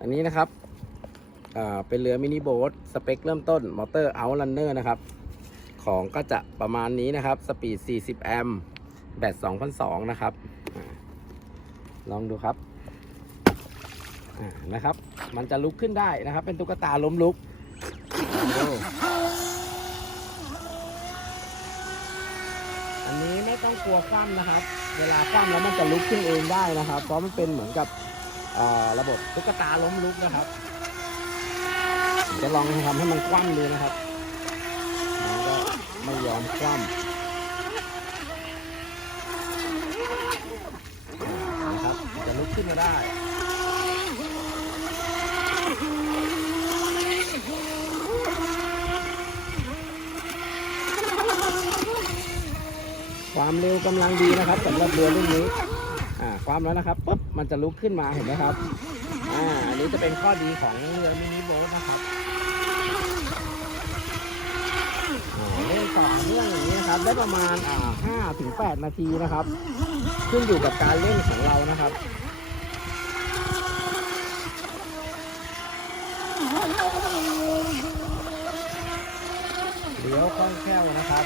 อันนี้นะครับเป็นเรือมินิโบ๊ทสเปคเริ่มต้นมอเตอร์เอาลันเนอร์นะครับ ของก็จะประมาณนี้นะครับ สปีด 40 แอมป์แบต2,002นะครับ ลองดูครับนะครับ มันจะลุกขึ้นได้นะครับ เป็นตุ๊กตาล้มลุกอันนี้ไม่ต้องกลัวคว่ำนะครับ เวลาคว่ำแล้วมันจะลุกขึ้นเองได้นะครับ เพราะมันเป็นเหมือนกับ ระบบตุ๊กตาล้มลุกนะครับ จะลองทำให้มันคว่ำดูนะครับมันก็ไม่ยอมคว่ำนะครับ จะลุกขึ้นมาได้ความเร็วกำลังดีนะครับสำหรับเรือรุ่นนี้ ความแล้วนะครับปุ๊บมันจะลุกขึ้นมาเห็นไหมครับอ่าอันนี้จะเป็นข้อดีของเรือมินิโบ๊ทนะครับเล่นต่อเนื่องอย่างนี้นะครับได้ประมาณอ่าห้าถึงแปดนาทีนะครับ ขึ้นอยู่กับการเล่นของเรานะครับเลี้ยวคล่องแคล่วนะครับ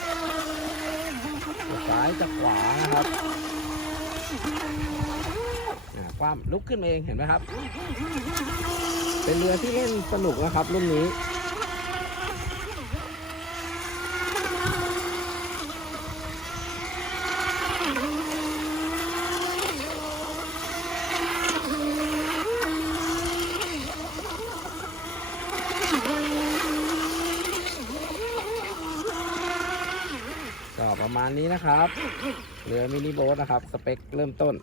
จากซ้ายจากขวานะครับ ความลุกขึ้นมาเองเห็นไหมครับ เป็นเรือที่เล่นสนุกนะครับรุ่นนี้ก็ประมาณนี้นะครับ เรือมินิโบ๊ทนะครับ สเปคเริ่มต้น